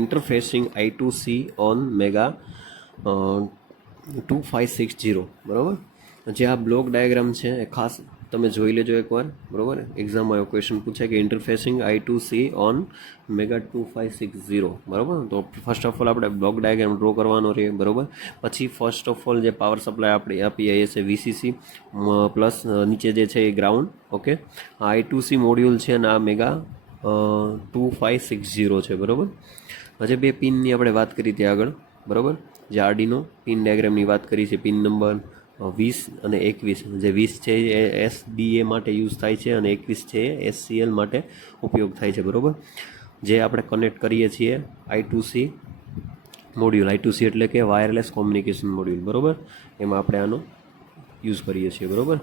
Interfacing I2C on mega 2560 બરાબર. જે આ બ્લોક ડાયાગ્રામ છે એ ખાસ તમે જોઈ લેજો એકવાર બરાબર. એક્ઝામમાં એવો ક્વેશ્ચન પૂછાય કે ઇન્ટરફેસિંગ I2C ઓન મેગા 2560 બરાબર. તો ફર્સ્ટ ઓફ ઓલ આપણે બ્લોક ડાયાગ્રામ ડ્રો કરવાનો રહે બરાબર. પછી ફર્સ્ટ ઓફ ઓલ જે પાવર સપ્લાય આપણે આપીએ એ છે VCC પ્લસ નીચે જે છે એ ગ્રાઉન્ડ. ઓકે, આ I2C મોડ્યુલ છે અને આ મેગા 2560 છે બરાબર. હજે બે પિનની આપણે વાત કરી હતી આગળ બરાબર. જે આરડીનો પિન ડાયાગ્રામની વાત કરી છે, પિન નંબર 20 અને 21. જે 20 છે એ SDA માટે યુઝ થાય છે અને 21 છે એ SCL માટે ઉપયોગ થાય છે બરાબર. જે આપણે કનેક્ટ કરીએ છીએ I2C મોડ્યુલ. I2C એટલે કે વાયરલેસ કોમ્યુનિકેશન મોડ્યુલ બરાબર. એમાં આપણે આનો યુઝ કરીએ છીએ બરાબર.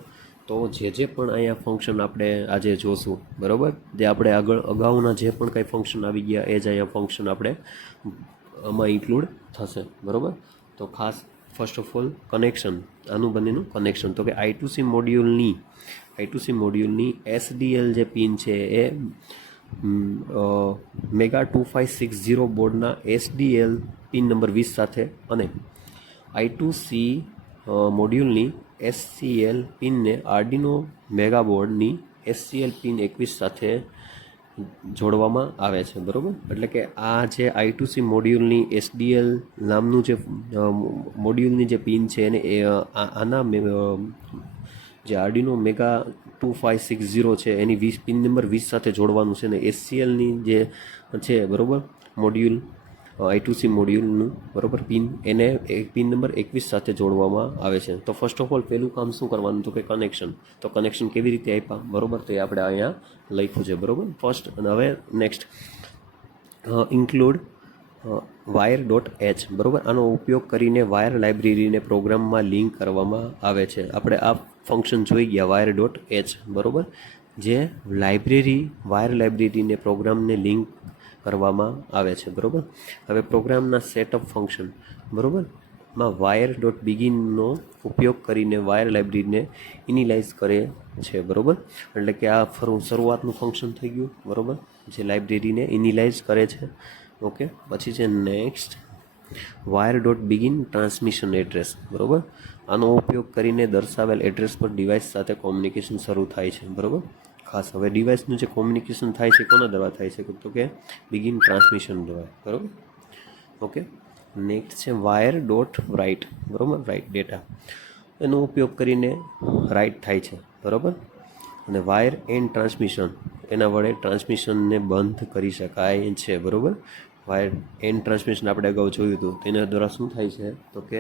તો જે પણ અહીંયા ફંક્શન આપણે આજે જોશું બરાબર, જે આપણે અગાઉના જે પણ કંઈ ફંક્શન આવી ગયા એ જ અહીંયા ફંક્શન આપણે આમાં ઇન્ક્લુડ થશે બરાબર. તો ખાસ ફર્સ્ટ ઓફ ઓલ કનેક્શન, આનું બંનેનું કનેક્શન. તો કે I2C મોડ્યુલની SDL જે પિન છે એ મેગા 2560 બોર્ડના SDL પિન નંબર 20 સાથે અને I2C મોડ્યુલની SCL પિનને આર્ડિનો મેગા બોર્ડની SCL પિન 21 સાથે જોડવામાં આવે છે બરાબર. એટલે કે આ જે I2C મોડ્યુલની SDL નામનું જે મોડ્યુલની જે પિન છે એને આના જે આર્ડિનો મેગા 2560 છે એની પિન નંબર 20 સાથે જોડવાનું છે અને SCLની જે છે બરાબર મોડ્યુલ I2C મોડ્યુલનું બરાબર પિન એને પિન નંબર 21 સાથે જોડવામાં આવે છે. તો ફર્સ્ટ ઓફ ઓલ પહેલું કામ શું કરવાનું તો કે કનેક્શન. તો કનેક્શન કેવી રીતે આપ્યા બરાબર, તો એ આપણે અહીંયા લખ્યું છે બરાબર ફર્સ્ટ. અને હવે નેક્સ્ટ ઇન્ક્લુડ wire.h બરાબર. આનો ઉપયોગ કરીને વાયર લાઇબ્રેરીને પ્રોગ્રામમાં લિંક કરવામાં આવે છે. આપણે આ ફંક્શન જોઈ ગયા wire.h બરાબર, જે વાયર લાઇબ્રેરીને પ્રોગ્રામને લિંક કરવામાં આવે છે બરાબર. હવે પ્રોગ્રામના સેટઅપ ફંક્શન બરાબર માં wire.beginનો ઉપયોગ કરીને વાયર લાઇબ્રેરીને ઇનિલાઇઝ કરે છે બરાબર. એટલે કે આ શરૂઆતનું ફંક્શન થઈ ગયું બરાબર, જે લાઇબ્રેરીને ઇનિલાઇઝ કરે છે. ઓકે, પછી છે નેક્સ્ટ wire.begin ટ્રાન્સમિશન એડ્રેસ બરાબર. આનો ઉપયોગ કરીને દર્શાવેલ એડ્રેસ પર ડિવાઇસ સાથે કોમ્યુનિકેશન શરૂ થાય છે બરાબર. ખાસ હવે ડિવાઇસનું જે કોમ્યુનિકેશન થાય છે કોના દ્વારા થાય છે તો કે બિગિન ટ્રાન્સમિશન દ્વારા બરાબર. ઓકે, નેક્સ્ટ છે wire.write બરાબર, રાઇટ ડેટા. એનો ઉપયોગ કરીને રાઇટ થાય છે બરાબર. અને વાયર એન્ડ ટ્રાન્સમિશન, એના વડે ટ્રાન્સમિશનને બંધ કરી શકાય છે બરાબર. વાયર એન્ડ ટ્રાન્સમિશન આપણે અગાઉ જોયું હતું, તેના દ્વારા શું થાય છે તો કે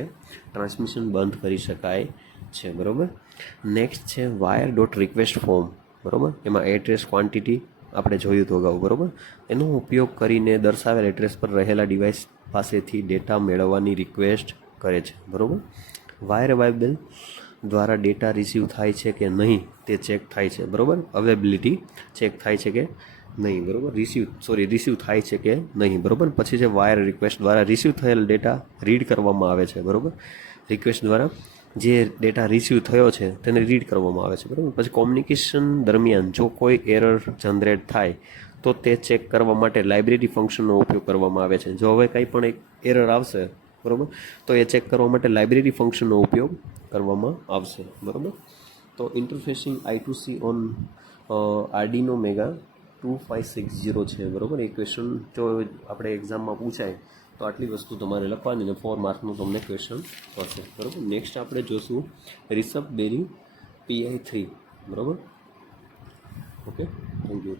ટ્રાન્સમિશન બંધ કરી શકાય છે બરાબર. નેક્સ્ટ છે wire.request ફોર્મ બરાબર. એમાં એડ્રેસ ક્વોન્ટિટી આપણે જોયું હતું અગાઉ બરાબર. એનો ઉપયોગ કરીને દર્શાવેલ એડ્રેસ પર રહેલા ડિવાઇસ પાસેથી ડેટા મેળવવાની રિક્વેસ્ટ કરે છે બરાબર. વાયર અવેલેબલ દ્વારા ડેટા રિસીવ થાય છે કે નહીં તે ચેક થાય છે બરાબર. અવેલેબિલિટી ચેક થાય છે કે નહીં બરાબર, રિસીવ થાય છે કે નહીં બરાબર. પછી છે વાયર રિક્વેસ્ટ દ્વારા રિસીવ થયેલ ડેટા રીડ કરવામાં આવે છે બરાબર. રિક્વેસ્ટ દ્વારા જે ડેટા રિસીવ થયો છે તેને રીડ કરવામાં આવે છે બરાબર. પછી કોમ્યુનિકેશન દરમિયાન જો કોઈ એરર જનરેટ થાય તો તે ચેક કરવા માટે લાઇબ્રેરી ફંક્શનનો ઉપયોગ કરવામાં આવે છે. જો હવે કંઈ પણ એક એરર આવશે બરાબર, તો એ ચેક કરવા માટે લાઇબ્રેરી ફંક્શનનો ઉપયોગ કરવામાં આવશે બરાબર. તો interfacing I2C on Arduino mega 2560 છે બરાબર. એ ક્વેશ્ચન જો આપણે એક્ઝામમાં પૂછાય તો આટલી વસ્તુ તમારે લખવાની ને 4 માર્કનું તમને ક્વેશ્ચન હશે બરાબર. નેક્સ્ટ આપણે જોશું રિસપ બેરી PI3 બરાબર. Okay, thank you.